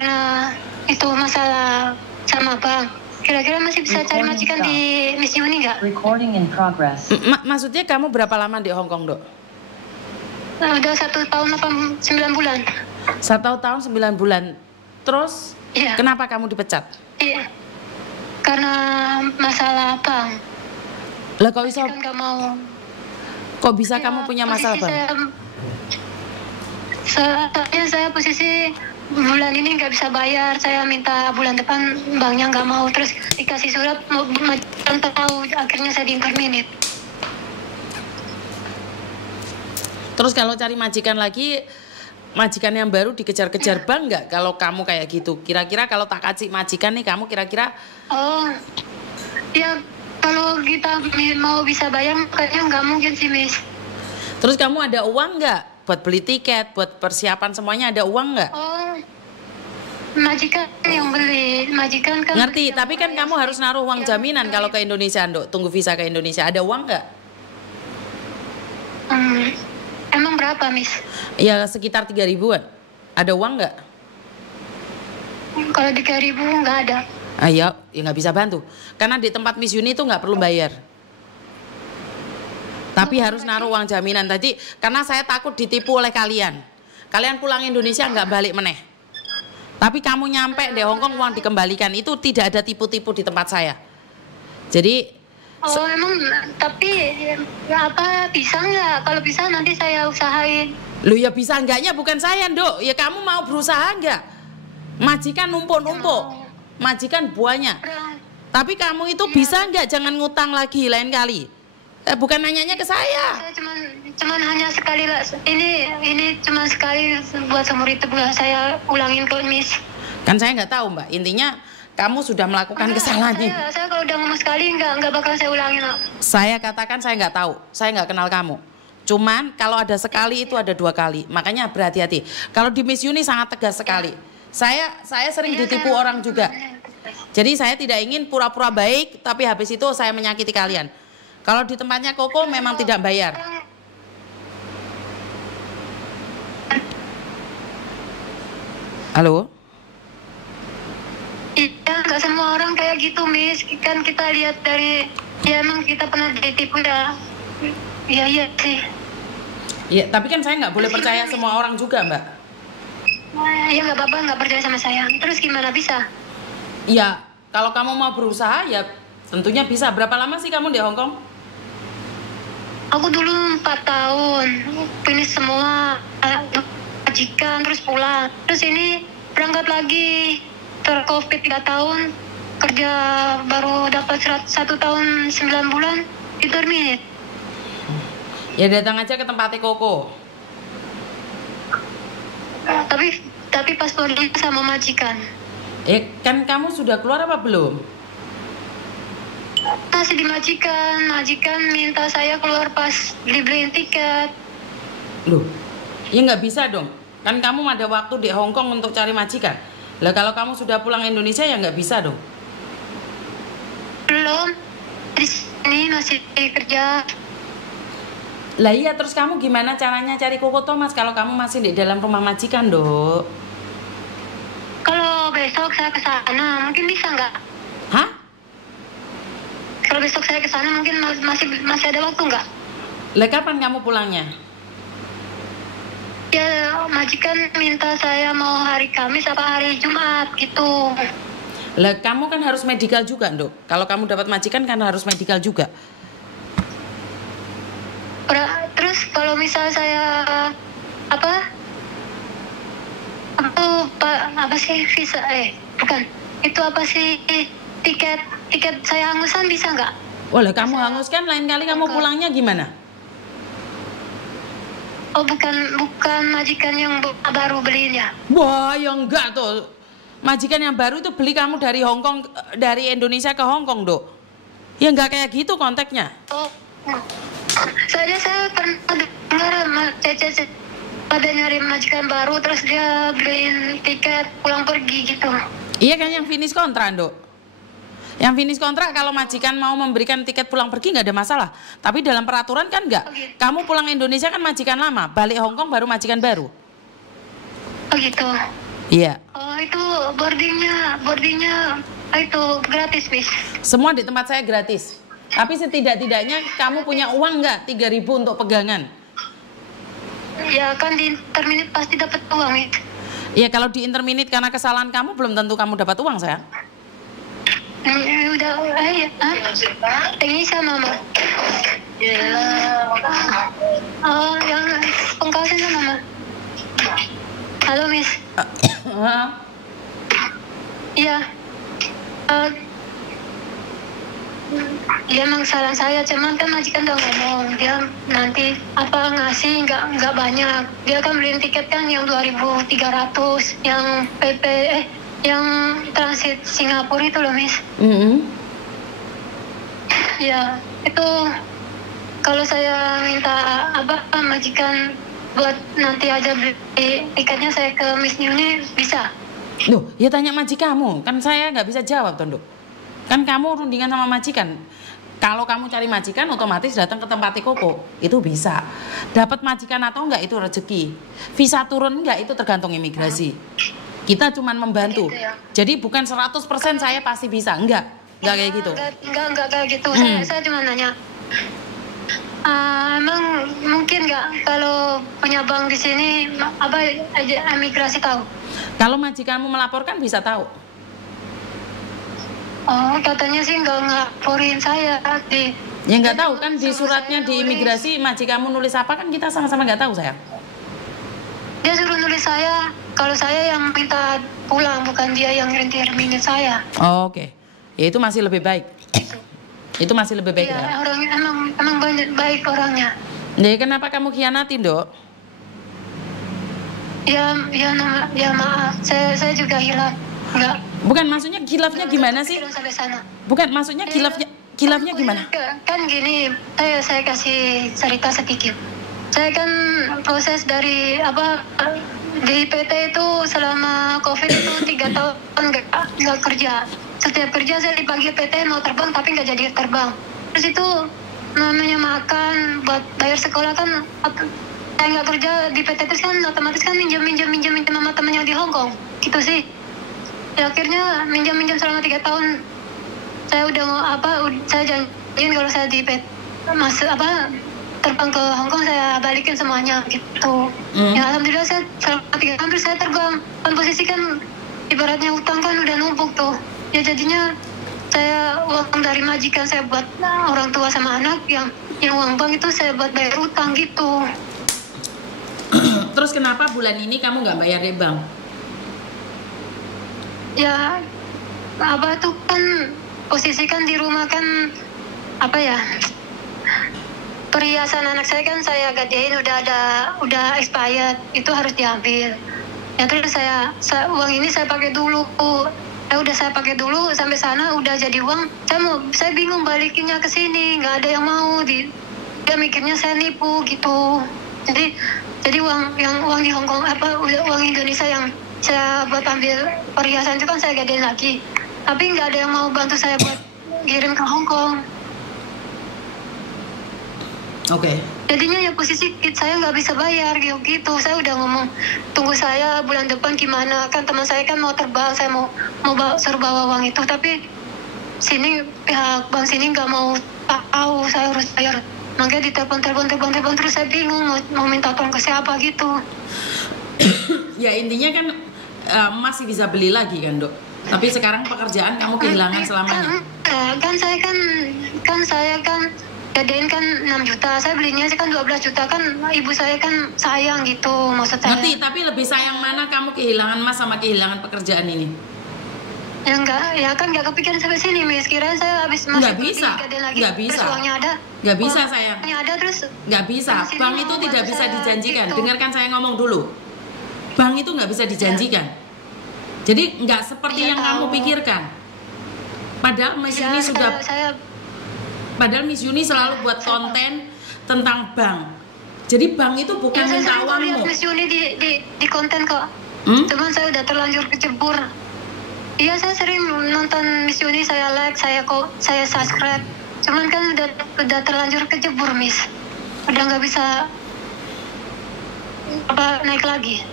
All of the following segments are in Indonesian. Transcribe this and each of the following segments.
karena itu masalah sama bang. Kira-kira masih bisa cari majikan di Miss Uni nggak? Recording in progress. Maksudnya kamu berapa lama di Hong Kong, Dok? Udah 1 tahun 9 bulan. 1 tahun 9 bulan. Terus Iya. kenapa kamu dipecat? Iya. Karena masalah bang. Lah kok bisa? Kan nggak mau. Kok bisa Ya, kamu punya masalah, Bang? Saya posisi bulan ini nggak bisa bayar, saya minta bulan depan, banknya nggak mau, terus dikasih surat mau tahu, akhirnya saya diinterminate. Terus kalau cari majikan lagi, majikan yang baru dikejar-kejar bank nggak kalau kamu kayak gitu? Kira-kira kalau tak kasih majikan nih, kamu kira-kira? Oh, ya kalau kita mau bisa bayar kayaknya nggak mungkin sih, Miss. Terus kamu ada uang nggak buat beli tiket, buat persiapan semuanya, ada uang nggak? Oh, majikan yang beli, majikan kan. Ngerti, tapi kan kamu harus naruh uang jaminan kalau ke Indonesia, Dok. Tunggu visa ke Indonesia, ada uang nggak? Emang berapa, Miss? Ya sekitar 3.000-an. Ada uang nggak? Kalau 3.000 nggak ada. Ayo, ya nggak bisa bantu. Karena di tempat Miss Uni itu nggak perlu bayar. Tapi harus naruh uang jaminan tadi, karena saya takut ditipu oleh kalian. Kalian pulang Indonesia nggak balik meneh. Tapi kamu nyampe di Hong Kong uang dikembalikan, itu tidak ada tipu-tipu di tempat saya. Jadi Oh emang, tapi apa bisa nggak? Kalau bisa nanti saya usahain. lu ya bisa enggaknya bukan saya, Dok. Ya kamu mau berusaha enggak? Majikan numpuk-numpuk, majikan banyak. Tapi kamu itu bisa enggak? Jangan ngutang lagi lain kali. Bukan nanyanya ke saya. Saya cuman hanya sekali lah. Ini cuma sekali buat seumur hidup, nggak saya ulangin ke Miss. Kan saya nggak tahu, Mbak. Intinya kamu sudah melakukan kesalahan ini. Saya kalau udah ngomong sekali nggak bakal saya ulangin. Saya katakan saya nggak tahu, saya nggak kenal kamu. Cuman kalau ada sekali itu ada 2 kali, makanya berhati-hati. Kalau di Miss Uni sangat tegas sekali. Saya sering ditipu orang juga. Jadi saya tidak ingin pura-pura baik, tapi habis itu saya menyakiti kalian. Kalau di tempatnya Koko memang tidak bayar. Halo? Iya, nggak semua orang kayak gitu, Miss. Kan kita lihat dari, ya emang kita pernah ditipu ya. Iya sih. Ya, tapi kan saya nggak boleh percaya semua orang juga, Mbak. Ya nggak apa-apa, nggak percaya sama saya. Terus gimana bisa? Ya, kalau kamu mau berusaha ya tentunya bisa. Berapa lama sih kamu di Hong Kong? Aku dulu 4 tahun, finish semua majikan, terus pulang. Terus ini berangkat lagi, ter-COVID 3 tahun, kerja baru dapat 1 tahun 9 bulan, diterminate. Ya datang aja ke tempatnya Koko. Tapi paspornya sama majikan. Kan kamu sudah keluar apa belum? Masih di majikan minta saya keluar pas dibeliin tiket. Loh, ya nggak bisa dong. Kan kamu ada waktu di Hong Kong untuk cari majikan. Lah kalau kamu sudah pulang Indonesia ya nggak bisa dong. Belum, di sini masih kerja. Lah iya, terus kamu gimana caranya cari Koko Thomas kalau kamu masih di dalam rumah majikan, Dok? Kalau besok saya ke sana, mungkin bisa nggak? Hah? Kalau besok saya ke sana mungkin masih ada waktu nggak? Lah kapan kamu pulangnya? Ya majikan minta saya mau hari Kamis apa hari Jumat gitu. Lah kamu kan harus medical juga, Dok. Kalau kamu dapat majikan kan harus medical juga. Terus kalau misal saya apa sih visa bukan itu apa sih tiket saya hangusan bisa nggak? Boleh kamu hanguskan, lain kali kamu pulangnya gimana? Oh bukan majikan yang baru belinya. Wah ya enggak tuh. Majikan yang baru itu beli kamu dari Hong Kong, dari Indonesia ke Hong Kong, Dok. Ya enggak kayak gitu konteksnya. Oh, saya pernah dengar Cece pada nyari majikan baru terus dia beliin tiket pulang pergi gitu. Iya kan yang finish kontrak, Dok. Yang finish kontrak kalau majikan mau memberikan tiket pulang pergi nggak ada masalah. Tapi dalam peraturan kan nggak. Okay. Kamu pulang Indonesia kan majikan lama, balik Hong Kong baru majikan baru. Oh gitu. Iya. Oh itu boardingnya itu gratis, Miss. Semua di tempat saya gratis. Tapi setidak-tidaknya kamu punya uang nggak 3.000 untuk pegangan? Ya kan di interminit pasti dapat uang, Miss. Iya, kalau di interminit karena kesalahan kamu belum tentu kamu dapat uang, sayang. Udah, ini sama Mama. Oh, yang pengkasin sama Mama. Halo, Miss. Iya. Dia emang salah saya, cuman kan majikan udah ngomong dia nanti apa ngasih nggak banyak. Dia kan beliin tiket kan yang 2.300 yang PP yang transit Singapura itu loh, Miss. Ya itu kalau saya minta apa majikan buat nanti aja beli tiketnya saya ke Miss Yuni bisa? Loh, ya tanya majikanmu, kan saya nggak bisa jawab, Tondo. Kan kamu rundingan sama majikan. Kalau kamu cari majikan, otomatis datang ke tempat Koko. Itu bisa. Dapat majikan atau enggak itu rezeki. Visa turun enggak itu tergantung imigrasi. Kita cuma membantu. Gitu ya. Jadi bukan 100% saya pasti bisa. Enggak kayak gitu. Enggak kayak gitu. Saya cuma nanya. Emang mungkin nggak kalau punya bank di sini apa imigrasi tahu? Kalau majikanmu melaporkan bisa tahu. Oh, katanya sih nggak ngelaporin saya di. Ya nggak tahu kan di suratnya di imigrasi majikanmu nulis apa kan kita sama-sama nggak tahu, sayang. Dia suruh nulis saya kalau saya yang minta pulang bukan dia yang interminit saya. Oh, oke. Ya itu masih lebih baik. Itu masih lebih baik. Iya, Ya? orangnya emang baik orangnya. Jadi kenapa kamu khianatin, Dok? Ya maaf, saya juga hilaf. Enggak. Bukan, maksudnya khilafnya gimana sih? Sampai sana. Bukan, maksudnya khilafnya gimana? Kan gini, saya kasih cerita sedikit. Saya kan proses dari apa di PT itu selama COVID itu 3 tahun nggak kerja. Setiap kerja saya dipanggil PT mau terbang tapi nggak jadi terbang. Terus itu namanya makan buat bayar sekolah kan saya nggak kerja di PT terus kan otomatis kan minjem sama temen yang di Hong Kong gitu sih. Ya, akhirnya minjam selama 3 tahun. Saya udah saya janjiin kalau saya di PT terbang ke Hong Kong saya balikin semuanya gitu. Ya alhamdulillah saya selama 3 tahun terus saya terbang. Kan posisi kan ibaratnya utang kan udah numpuk tuh. Ya jadinya saya uang dari majikan saya buat orang tua sama anak yang uang bank itu saya buat bayar utang gitu. Terus kenapa bulan ini kamu nggak bayar di bank? Ya apa tuh kan posisi kan di rumah kan apa ya perhiasan anak saya kan saya gadein udah expired itu harus diambil. Ya terus saya uang ini saya pakai dulu. Udah saya pakai dulu sampai sana udah jadi uang. Saya bingung balikinnya ke sini nggak ada yang mau dia mikirnya saya nipu gitu. Jadi uang di Hong Kong uang Indonesia yang saya buat ambil perhiasan itu kan saya gadein lagi. Tapi nggak ada yang mau bantu saya buat kirim ke Hong Kong. Oke. Jadinya ya posisi saya nggak bisa bayar gitu. Saya udah ngomong tunggu saya bulan depan gimana kan teman saya kan mau terbang saya mau suruh bawa uang itu tapi sini pihak bank sini nggak mau tahu saya harus bayar. Makanya ditelepon terus saya bingung mau minta tolong ke siapa gitu. Ya intinya kan masih bisa beli lagi kan, Dok. Tapi sekarang pekerjaan kamu kehilangan selamanya. Kan saya kan gadein kan 6 juta, saya belinya sih kan 12 juta kan ibu saya kan sayang gitu maksud saya. Ngerti, tapi lebih sayang mana kamu kehilangan Mas sama kehilangan pekerjaan ini? Ya enggak, ya kan enggak kepikiran sampai sini, Miss. Kirain saya habis masuk gadein lagi. Nggak bisa. Terus uangnya ada. Nggak bisa, sayang. Uangnya ada terus. Nggak bisa, bank itu tidak bisa dijanjikan. Gitu. Dengarkan saya ngomong dulu. Bank itu nggak bisa dijanjikan. Jadi nggak seperti yang kamu pikirkan. Padahal Miss Yuni sudah... Padahal Miss Yuni selalu buat konten tentang bank. Jadi bank itu bukan minta uangmu. Miss Yuni di konten kok. Cuman saya udah terlanjur kecebur. Iya saya sering nonton Miss Yuni, saya like, saya subscribe. Cuman kan udah terlanjur kecebur, Miss. Udah nggak bisa naik lagi.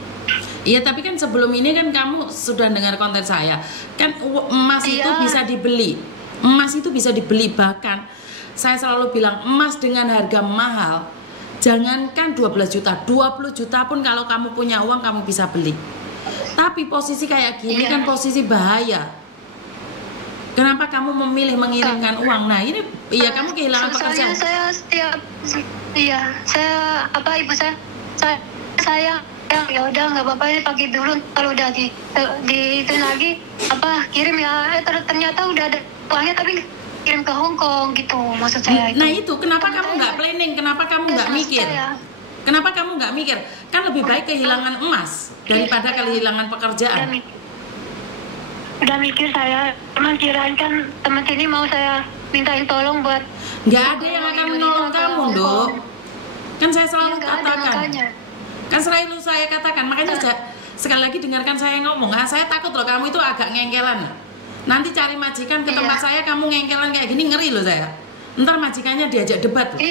Iya, tapi kan sebelum ini kan kamu sudah dengar konten saya. Kan emas itu Iya. bisa dibeli. Emas itu bisa dibeli, bahkan saya selalu bilang emas dengan harga mahal. Jangankan 12 juta, 20 juta pun kalau kamu punya uang kamu bisa beli. Tapi posisi kayak gini Iya. kan posisi bahaya. Kenapa kamu memilih mengirimkan uang? Nah, ini iya kamu kehilangan Soalnya pekerjaan. saya setiap ibu saya ya udah nggak apa-apa ini pagi dulu, kalau udah di itu lagi kirim ya, ternyata udah ada uangnya tapi kirim ke Hong Kong gitu maksud saya itu. Nah itu kenapa kamu nggak planning? Kenapa kamu nggak mikir? Kenapa kamu nggak mikir? Kan lebih baik kehilangan emas daripada kehilangan pekerjaan. Udah mikir saya, teman kirain kan teman sini mau saya mintain tolong buat. Nggak ada yang akan menolong kamu, Dok. Kan saya selalu Nggak ada, katakan. makanya. Kan selalu saya katakan, makanya sekali lagi dengarkan saya ngomong. Saya takut loh kamu itu agak ngengkelan. Nanti cari majikan ke tempat saya, kamu ngengkelan kayak gini, ngeri loh saya. Ntar majikannya diajak debat loh.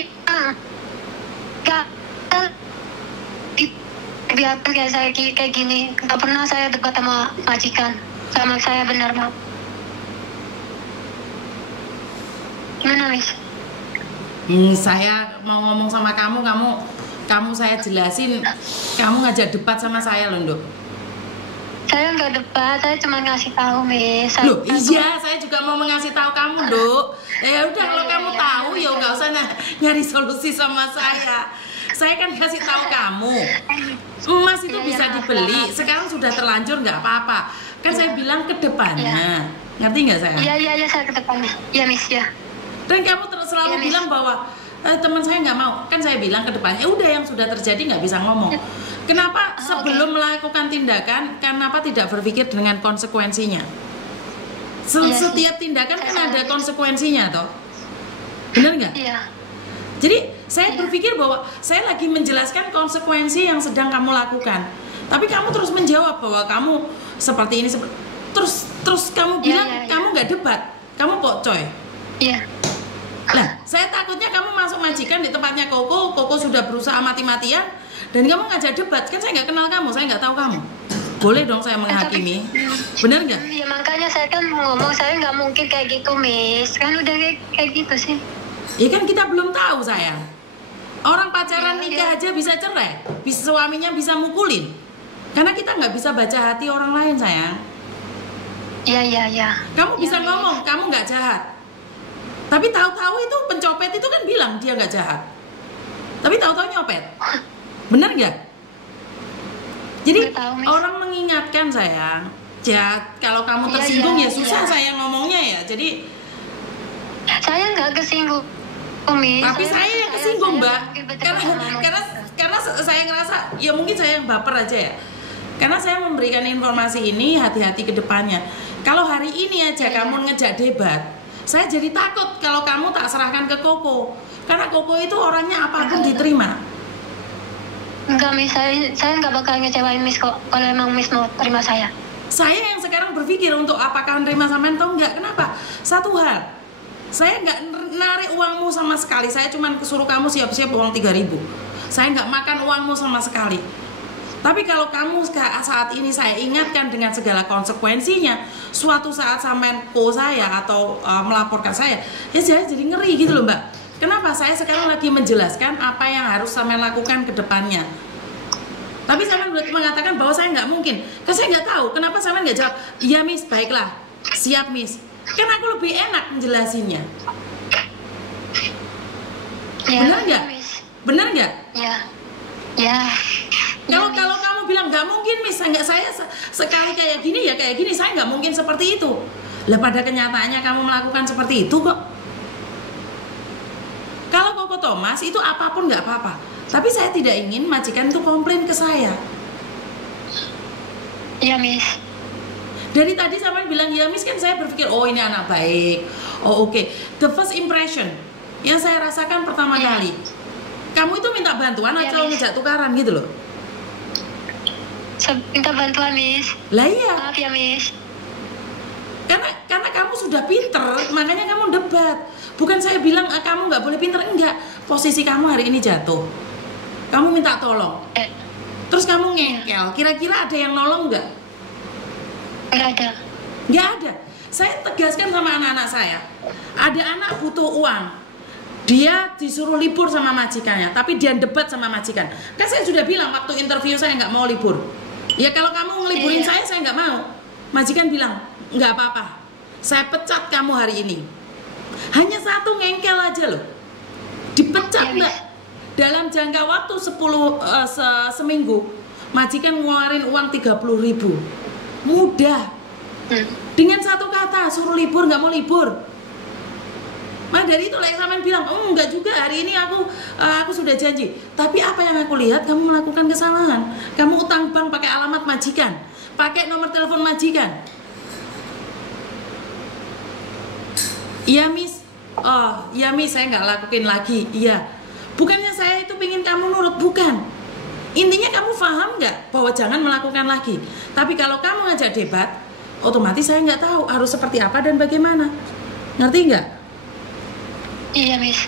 Biarpun kayak saya kayak gini, nggak pernah saya debat sama majikan. Sama saya benar mau. Gimana, Miss? Saya mau ngomong sama kamu saya jelasin, kamu ngajak debat sama saya loh, Dok. Saya nggak debat, saya cuma ngasih tahu, Miss. Loh, iya, saya juga mau ngasih tahu kamu, Dok. Ya udah, kalau kamu tahu ya nggak usah nyari solusi sama saya. Saya kan kasih tahu kamu, emas itu bisa dibeli. Sekarang sudah terlanjur, nggak apa-apa. Kan saya bilang ke depannya, ngerti nggak saya? Iya, saya ke depannya. Iya, Miss, ya. Dan kamu selalu bilang bahwa teman saya nggak mau. Kan saya bilang ke depannya, udah yang sudah terjadi nggak bisa ngomong. Kenapa sebelum melakukan tindakan, kenapa tidak berpikir dengan konsekuensinya? Setiap tindakan kan ada konsekuensinya, toh? Bener nggak? Iya. Jadi saya berpikir bahwa saya lagi menjelaskan konsekuensi yang sedang kamu lakukan. Tapi kamu terus menjawab bahwa kamu seperti ini, terus kamu bilang kamu nggak debat, kamu pokcoy. Iya. Nah, saya takutnya kamu masuk majikan di tempatnya Koko sudah berusaha mati-matian, dan kamu ngajak debat. Kan saya nggak kenal kamu, saya nggak tahu kamu. Boleh dong saya menghakimi, bener nggak? Iya, makanya saya kan ngomong, saya nggak mungkin kayak gitu, Miss. Kan udah kayak gitu sih. Ya kan kita belum tahu, sayang. Orang pacaran nikah aja bisa cerai, suaminya bisa mukulin. Karena kita nggak bisa baca hati orang lain, sayang. Iya. Kamu bisa ngomong, kamu nggak jahat. Tapi tahu-tahu itu pencopet itu kan bilang dia nggak jahat. Tapi tahu-tahu nyopet. Bener nggak? Jadi orang mengingatkan, sayang. Ya, kalau kamu tersinggung ya susah saya ngomongnya ya. Jadi saya nggak kesinggung. Tapi saya yang kesinggung, Mbak. Karena saya ngerasa ya mungkin saya yang baper aja ya. Karena saya memberikan informasi ini, hati-hati ke depannya. Kalau hari ini aja kamu ngejak debat, saya jadi takut kalau kamu tak serahkan ke Koko. Karena Koko itu orangnya apapun diterima. Enggak, Miss, saya nggak bakal ngecewain Miss kok kalau emang Miss mau terima saya. Saya yang sekarang berpikir untuk apakah menerima sampean atau enggak. Kenapa? Satu hal, saya nggak narik uangmu sama sekali. Saya cuma suruh kamu siap-siap uang 3.000. Saya nggak makan uangmu sama sekali. Tapi kalau kamu saat ini saya ingatkan dengan segala konsekuensinya, suatu saat sampean saya atau melaporkan saya, ya jadi ngeri gitu loh, Mbak. Kenapa? Saya sekarang lagi menjelaskan apa yang harus sampean lakukan ke depannya. Tapi sampean mengatakan bahwa saya nggak mungkin. Kan saya nggak tahu kenapa sampean nggak jawab. Iya, Miss, baiklah, siap, Miss. Kan aku lebih enak menjelasinnya. Ya, benar nggak? Benar nggak? Ya. Kalau kamu bilang nggak mungkin, Miss, nggak, saya sekali kayak gini ya kayak gini, saya nggak mungkin seperti itu. Lah pada kenyataannya kamu melakukan seperti itu kok. Kalau Koko Thomas itu apapun nggak apa-apa. Tapi saya tidak ingin majikan itu komplain ke saya. Iya, Miss. Dari tadi sampean bilang ya, Miss, kan saya berpikir oh ini anak baik. Oh oke. The first impression yang saya rasakan pertama kali, kamu itu minta bantuan atau ngejak tukaran gitu loh? Minta bantuan, Miss. Lah iya. Maaf ya, Miss. Karena kamu sudah pinter, makanya kamu debat. Bukan saya bilang kamu nggak boleh pinter, enggak. Posisi kamu hari ini jatuh. Kamu minta tolong. Terus kamu ngengkel, kira-kira ada yang nolong nggak? Nggak ada. Nggak ada. Saya tegaskan sama anak-anak saya, ada anak butuh uang, dia disuruh libur sama majikannya, tapi dia debat sama majikan. Kan saya sudah bilang waktu interview saya nggak mau libur. Ya kalau kamu ngeliburin Iya. saya nggak mau. Majikan bilang, nggak apa-apa, saya pecat kamu hari ini. Hanya satu ngengkel aja loh, dipecat Iya, mbak. Dalam jangka waktu 10 seminggu, majikan ngeluarin uang 30.000. Mudah. Dengan satu kata, suruh libur, nggak mau libur. Nah dari itu Saman bilang, oh enggak juga, hari ini aku sudah janji. Tapi apa yang aku lihat, kamu melakukan kesalahan. Kamu utang bank pakai alamat majikan, pakai nomor telepon majikan. Iya Miss, oh iya Miss, saya nggak lakuin lagi. Iya, bukannya saya itu pengen kamu nurut, bukan. Intinya kamu paham nggak bahwa jangan melakukan lagi. Tapi kalau kamu ngajak debat, otomatis saya nggak tahu harus seperti apa dan bagaimana. Ngerti nggak? Iya, Miss.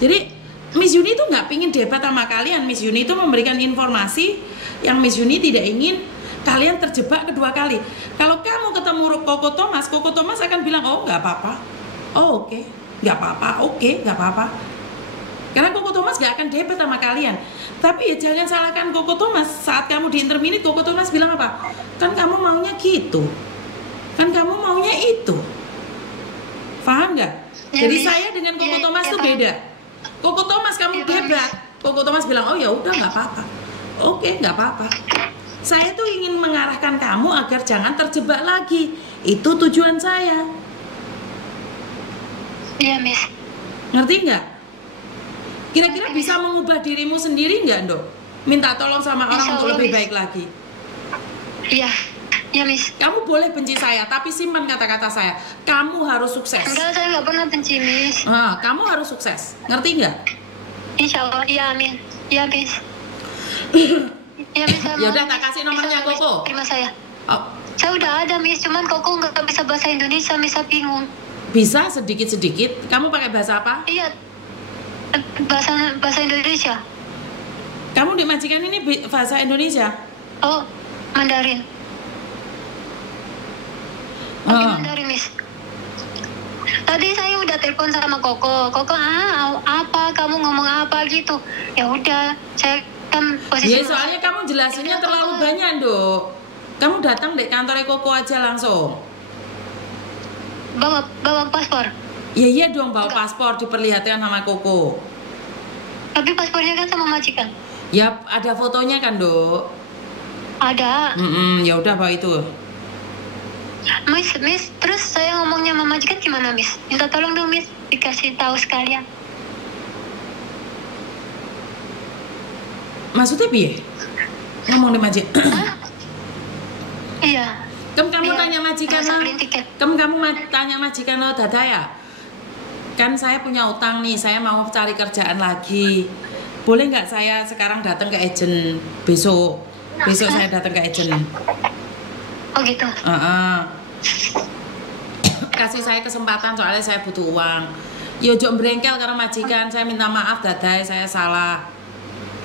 Jadi Miss Yuni itu nggak pingin debat sama kalian. Miss Yuni itu memberikan informasi yang Miss Yuni tidak ingin kalian terjebak kedua kali. Kalau kamu ketemu Koko Thomas akan bilang, oh nggak apa-apa, oh oke, nggak apa-apa, oke, nggak apa-apa. Karena Koko Thomas nggak akan debat sama kalian. Tapi ya jangan salahkan Koko Thomas. Saat kamu di interminute, Koko Thomas bilang apa? Kan kamu maunya gitu, kan kamu maunya itu. Paham nggak? Ya, Jadi Miss. saya dengan Koko Ya, Thomas ya, tuh paham. beda. Koko Thomas kamu Ya, paham, debat, Koko Thomas bilang, oh ya udah nggak apa-apa, oke nggak apa-apa. Saya tuh ingin mengarahkan kamu agar jangan terjebak lagi. Itu tujuan saya. Iya, Miss. Ngerti nggak? Kira-kira bisa mengubah dirimu sendiri nggak, Dok? Minta tolong sama orang Insya untuk Allah, lebih Miss. baik lagi. Iya. Iya, Miss. Kamu boleh benci saya, tapi simpan kata-kata saya. Kamu harus sukses. Enggak, saya nggak pernah benci, Miss. Kamu harus sukses. Ngerti nggak? Insya Allah. Iya, amin. Iya, Miss. Iya, Miss. saya Ya mau, udah, tak Miss. kasih nomornya, Bisa, Miss, Koko. terima saya. Oh, Saya udah ada, Miss. Cuman Koko nggak bisa bahasa Indonesia, Miss. Saya bingung. bisa sedikit-sedikit. Kamu pakai bahasa apa? Iya. Bahasa Indonesia. Kamu di majikan ini bahasa Indonesia? Oh, Mandarin. Oke, Ah. Mandarin, Miss. Tadi saya udah telepon sama Koko. Koko, apa? Kamu ngomong apa gitu? Ya udah, saya kan posisi. Ya soalnya kamu jelasinnya Ya, terlalu Koko. banyak, Dok. Kamu datang di kantornya Koko aja langsung. Bawa paspor. Ya iya dong, bawa Enggak. paspor diperlihatkan sama Koko. Tapi paspornya kan sama majikan. Ya ada fotonya kan, Dok. Ada. Ya udah bawa itu. Miss, terus saya ngomongnya sama majikan gimana, Miss? Minta tolong dong, Miss. Dikasih tahu sekalian. Maksudnya piye? Ngomong di majik. Iya. Kamu Iya, tanya majikan sama lo. beli tiket. Kamu tanya majikan lo, Dada ya? Kan saya punya utang nih, saya mau cari kerjaan lagi. Boleh nggak saya sekarang datang ke agent besok? Besok saya datang ke agent. Oh gitu. Kasih saya kesempatan soalnya saya butuh uang. Yo jok berengkel karena majikan, saya minta maaf Dadai, saya salah.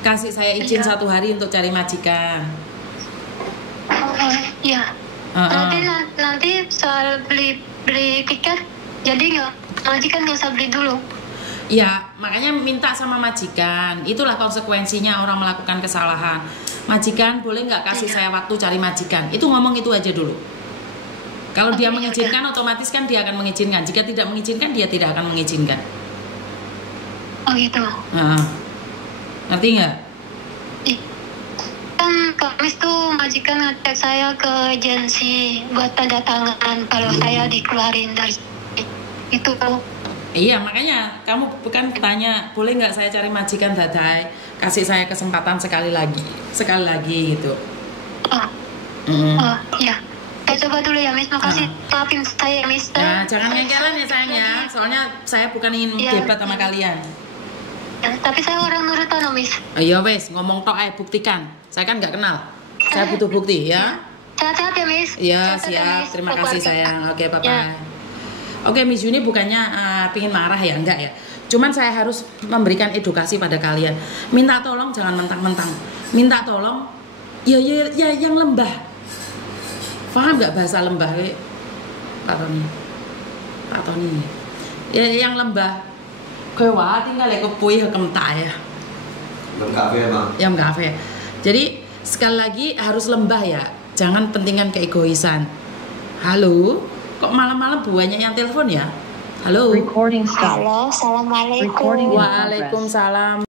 Kasih saya izin Iya. 1 hari untuk cari majikan. Oh, iya. Nanti soal beli tiket, jadi nggak majikan nggak usah beli dulu. Ya, makanya minta sama majikan. Itulah konsekuensinya orang melakukan kesalahan. Majikan, boleh nggak kasih saya waktu cari majikan? Itu ngomong itu aja dulu. Kalau dia Oke, mengizinkan, otomatis kan dia akan mengizinkan. Jika tidak mengizinkan, dia tidak akan mengizinkan. Oh gitu. Ngerti nggak? Ih. Kan Kamis tuh majikan ngecek saya ke agensi buat tanda tangan kalau saya dikeluarin dari itu. Iya, makanya kamu bukan tanya, boleh nggak saya cari majikan Dadai? Kasih saya kesempatan sekali lagi gitu. Oh, oh iya. Saya coba dulu ya, Miss. Makasih. Maafin saya, Miss. Nah, jangan ngengkelan ya sayang ya. Soalnya saya bukan ingin Iya. debat sama kalian. Tapi saya orang nurutan, Miss. Iya wes, ngomong tok buktikan. Saya kan nggak kenal. Saya butuh bukti ya. Sehat-sehat ya, Miss. Iya Sehat-sehat ya, siap. Miss. Terima Keluarga. kasih sayang. Oke, bye Ya. bye. Oke, Miss Yuni bukannya pingin marah ya, enggak ya. Cuman saya harus memberikan edukasi pada kalian. Minta tolong jangan mentang-mentang. Minta tolong ya yang lembah. Paham nggak bahasa lembah, Pak Tony? Pak Tony. Ya yang lembah. Kewa tinggal ya kepui kementai ya. Yang kafe. Jadi sekali lagi harus lembah ya. Jangan pentingkan keegoisan. Halo, kok malam-malam banyak yang telepon ya? Halo. Halo, assalamualaikum. Waalaikumsalam.